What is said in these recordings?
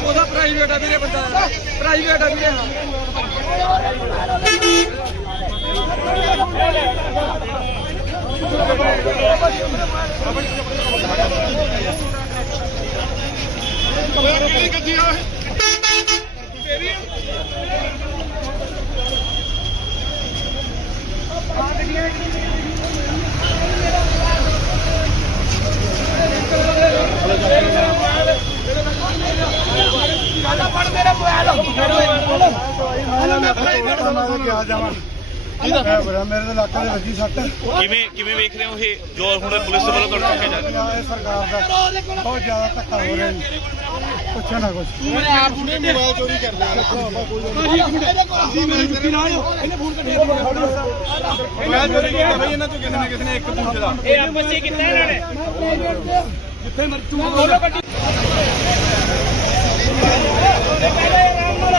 ਉਹਦਾ ਪ੍ਰਾਈਵੇਟ ਆ ਵੀਰੇ ਬੰਦਾ। ਪ੍ਰਾਈਵੇਟ ਆ ਵੀਰੇ ਕਿਹੜੀ ਗੱਡੀ ਆ ਤੇਰੀ ਆ ਗੱਡੀਆਂ ਮੇਰੇ ਦੇ ਇਲਾਕੇ ਦੇ ਵੱਜੀ ਸੱਟ। ਕਿਵੇਂ ਕਿਵੇਂ ਵੇਖ ਰਹੇ ਹੋ ਇਹ? ਜੋ ਹੁਣ ਪੁਲਿਸ ਦੇ ਵੱਲੋਂ ਤੁਹਾਨੂੰ ਰੱਖਿਆ ਜਾ ਰਿਹਾ। ਇਹ ਸਰਕਾਰ ਦਾ ਬਹੁਤ ਜ਼ਿਆਦਾ ਧੱਕਾ ਹੋ ਰਿਹਾ ਜੀ। ਪੁੱਛੋ ਨਾ ਕੁਛ। ਇਹ ਆਪਸ ਵਿੱਚ ਕਿੰਨਾ ਇਹਨਾਂ ਨੇ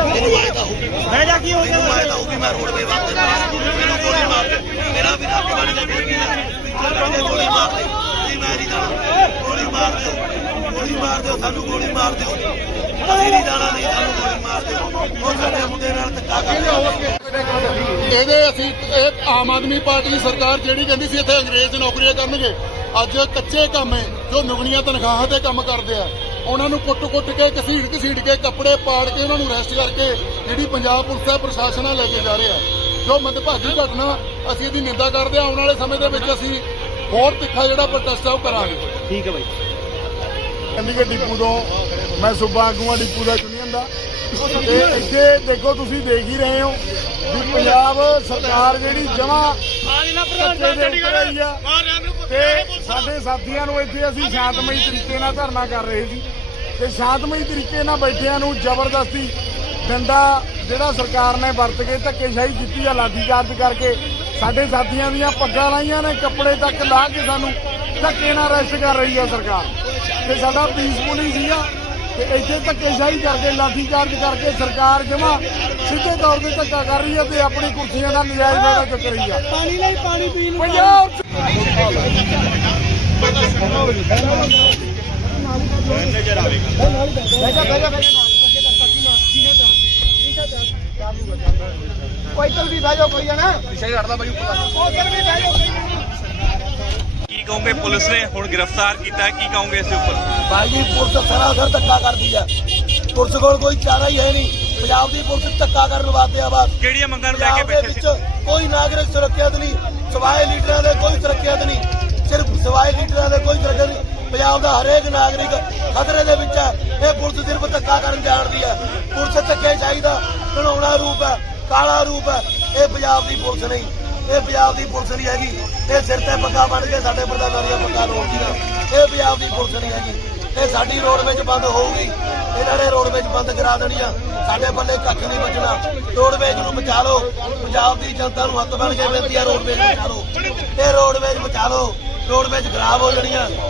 ਮੈਂ ਜਾ ਕੀ ਹੋ ਗਿਆ? ਮੈਂ ਤਾਂ ਉਹ ਵੀ ਮੈਂ ਰੋਡ 'ਤੇ ਵਾਪਸ ਮੈਨੂੰ ਗੋਲੀ ਮਾਰ ਦੇ। ਮੇਰਾ ਵੀ ਰੱਬ ਬਣ ਜਾ ਗੋਲੀ ਮਾਰ ਦੇ ਗੋਲੀ ਮਾਰ ਦੇ। ਨਹੀਂ ਮੈਂ ਨਹੀਂ ਜਾਣਾ। ਗੋਲੀ ਮਾਰ ਦਿਓ। ਗੋਲੀ ਮਾਰ ਦਿਓ ਸਾਨੂੰ ਗੋਲੀ ਮਾਰ ਦਿਓ। ਅਸੀਂ ਨਹੀਂ ਜਾਣਾ ਨਹੀਂ ਸਾਨੂੰ ਗੋਲੀ ਮਾਰ ਦਿਓ। ਉਹ ਸਾਡੇ ਮੁੰਡੇ ਨਾਲ ਧੱਕਾ ਕਰਦੇ ਇਹਦੇ ਅਸੀਂ ਇਹ ਆਮ ਆਦਮੀ ਪਾਰਟੀ ਦੀ ਸਰਕਾਰ ਜਿਹੜੀ ਕਹਿੰਦੀ ਸੀ ਇੱਥੇ ਅੰਗਰੇਜ਼ ਨੌਕਰੀਆਂ ਕਰਨਗੇ ਅੱਜ ਕੱਚੇ ਕੰਮ ਹੈ ਜੋ ਨੁਗਣੀਆਂ ਤਨਖਾਹਾਂ ਤੇ ਕੰਮ ਕਰਦੇ ਆ। ਉਹਨਾਂ ਨੂੰ ਕੁੱਟ-ਕੁੱਟ ਕੇ ਘਸੀੜ ਘਸੀੜ ਕੇ ਕੱਪੜੇ ਪਾੜ ਕੇ ਉਹਨਾਂ ਨੂੰ ਅਰੈਸਟ ਕਰਕੇ ਜਿਹੜੀ ਪੰਜਾਬ ਪੁਲਿਸ ਦਾ ਪ੍ਰਸ਼ਾਸਨ ਆ ਲੈ ਕੇ ਜਾ ਰਹੇ। ਜੋ ਮੰਦਭਾਗੀ ਘਟਨਾ ਅਸੀਂ ਇਹਦੀ ਨਿੰਦਾ ਕਰਦੇ ਆ ਆਉਣ ਵਾਲੇ ਸਮੇਂ ਦੇ ਵਿੱਚ ਅਸੀਂ ਹੋਰ ਤਿੱਖਾ ਜਿਹੜਾ ਪ੍ਰੋਟੈਸਟ ਆ ਉਹ ਕਰਾਂਗੇ। ਠੀਕ ਹੈ ਬਾਈ। ਚੰਡੀਗੜ੍ਹ ਡਿਪੂ ਤੋਂ ਮੈਂ ਸੁਬਾ ਆਗੂਆਂ ਡਿਪੂ ਦਾ ਯੂਨੀਅਨ ਦਾ। ਤੇ ਇੱਥੇ ਦੇਖੋ ਤੁਸੀਂ ਦੇਖ ਹੀ ਰਹੇ ਹੋ ਵੀ ਪੰਜਾਬ ਸਰਕਾਰ ਜਿਹੜੀ ਜਮਾ ਆ ਤੇ ਸਾਡੇ ਸਾਥੀਆਂ ਨੂੰ ਇੱਥੇ ਅਸੀਂ ਸ਼ਾਂਤਮਈ ਤਰੀਕੇ ਨਾਲ ਧਰਨਾ ਕਰ ਰਹੇ ਸੀ ਤੇ ਸ਼ਾਂਤਮਈ ਤਰੀਕੇ ਨਾਲ ਬੈਠਿਆਂ ਨੂੰ ਜ਼ਬਰਦਸਤੀ ਡੰਡਾ ਜਿਹੜਾ ਸਰਕਾਰ ਨੇ ਵਰਤ ਕੇ ਧੱਕੇਸ਼ਾਹੀ ਕੀਤੀ ਆ ਲਾਠੀਚਾਰਜ ਕਰਕੇ ਸਾਡੇ ਸਾਥੀਆਂ ਦੀਆਂ ਪੱਗਾਂ ਲਾਈਆਂ ਨੇ, ਕੱਪੜੇ ਤੱਕ ਲਾ ਕੇ ਸਾਨੂੰ ਧੱਕੇ ਨਾਲ ਰੈਸਟ ਕਰ ਰਹੀ ਆ ਸਰਕਾਰ। ਤੇ ਸਾਡਾ ਪੀਸਫੁਲੀ ਸੀਗਾ ਤੇ ਇੱਥੇ ਧੱਕੇਸ਼ਾਹੀ ਕਰਕੇ ਲਾਠੀਚਾਰਜ ਕਰਕੇ ਸਰਕਾਰ ਜਮਾ ਸਿੱਧੇ ਤੌਰ ਤੇ ਧੱਕਾ ਕਰ ਰਹੀ ਹੈ ਤੇ ਆਪਣੀ ਕੁਰਸੀਆਂ ਦਾ ਨਜਾਇਜ਼ ਫਾਇਦਾ ਚੁੱਕ ਰਹੀ ਆ ਪਾਣੀ ਲਈ ਪਾਣੀ ਪੀਣ ਪੰਜਾਬ 'ਚ ਕੀ ਕਹੋਗੇ ਪੁਲਿਸ ਨੇ ਹੁਣ ਗ੍ਰਿਫਤਾਰ ਕੀਤਾ ਹੈ, ਕੀ ਕਹੋਗੇ ਇਸ ਦੇ ਉੱਪਰ? ਭਾਈ ਜੀ ਪੁਲਿਸ ਸਰਾਸਰ ਧੱਕਾ ਕਰਦੀ ਹੈ ਪੁਲਿਸ ਕੋਲ ਕੋਈ ਚਾਰਾ ਹੀ ਹੈ ਨਹੀਂ। ਪੰਜਾਬ ਦੀ ਪੁਲਿਸ ਧੱਕਾ ਕਰਨ ਵਾਸਤੇ ਆ ਬਸ। ਕਿਹੜੀਆਂ ਮੰਗਾਂ ਨੂੰ ਲੈ ਕੇ ਪੰਜਾਬ ਦੇ ਬੈਠੇ ਵਿੱਚ ਸੀ ਕੋਈ ਨਾਗਰਿਕ ਸੁਰੱਖਿਅਤ ਨਹੀਂ। ਸਵਾਏ ਲੀਡਰਾਂ ਦੇ ਕੋਈ ਸੁਰੱਖਿਅਤ ਨਹੀਂ। ਸਿਰਫ ਸਵਾਏ ਲੀਡਰਾਂ ਦੇ ਕੋਈ ਸੁਰੱਖਿਅਤ ਨਹੀਂ। ਪੰਜਾਬ ਦਾ ਹਰੇਕ ਨਾਗਰਿਕ ਖਤਰੇ ਦੇ ਵਿੱਚ ਹੈ। ਇਹ ਪੁਲਿਸ ਸਿਰਫ ਧੱਕਾ ਕਰਨ ਜਾਣਦੀ ਹੈ। ਪੁਲਿਸ ਧੱਕੇ ਚਾਹੀਦਾ ਘਣਾਉਣਾ ਰੂਪ ਹੈ ਕਾਲਾ ਰੂਪ ਹੈ। ਇਹ ਪੰਜਾਬ ਦੀ ਪੁਲਿਸ ਨਹੀਂ। ਇਹ ਪੰਜਾਬ ਦੀ ਪੁਲਿਸ ਨਹੀਂ ਹੈਗੀ। ਇਹ ਸਿਰ ਤੇ ਪੱਗਾ ਬਣ ਕੇ ਸਾਡੇ ਪ੍ਰਧਾਨਾਂ ਦੀਆਂ ਪੱਗਾਂ ਰੋਕਦੀਆਂ ਇਹ ਪੰਜਾਬ ਦੀ ਪੁਲਿਸ ਨਹੀਂ ਹੈਗੀ। ਇਹ ਸਾਡੀ ਰੋਡਵੇਜ ਬੰਦ ਹੋਊਗੀ। ਇਹਨਾਂ ਨੇ ਰੋਡਵੇਜ ਬੰਦ ਕਰਾ ਦੇਣੀ ਆ। ਸਾਡੇ ਬੱਲੇ ਕੱਖ ਨਹੀਂ ਬਚਣਾ। ਰੋਡਵੇਜ ਨੂੰ ਬਚਾ ਲਓ। ਪੰਜਾਬ ਦੀ ਜਨਤਾ ਨੂੰ ਹੱਥ ਬਣ ਕੇ ਬੇਨਤੀ ਆ ਰੋਡਵੇਜ ਬਚਾ ਲਓ। ਇਹ ਰੋਡਵੇਜ ਬਚਾ ਲਓ। ਰੋਡਵੇਜ ਖਰਾਬ ਹੋ ਜਾਣੀਆਂ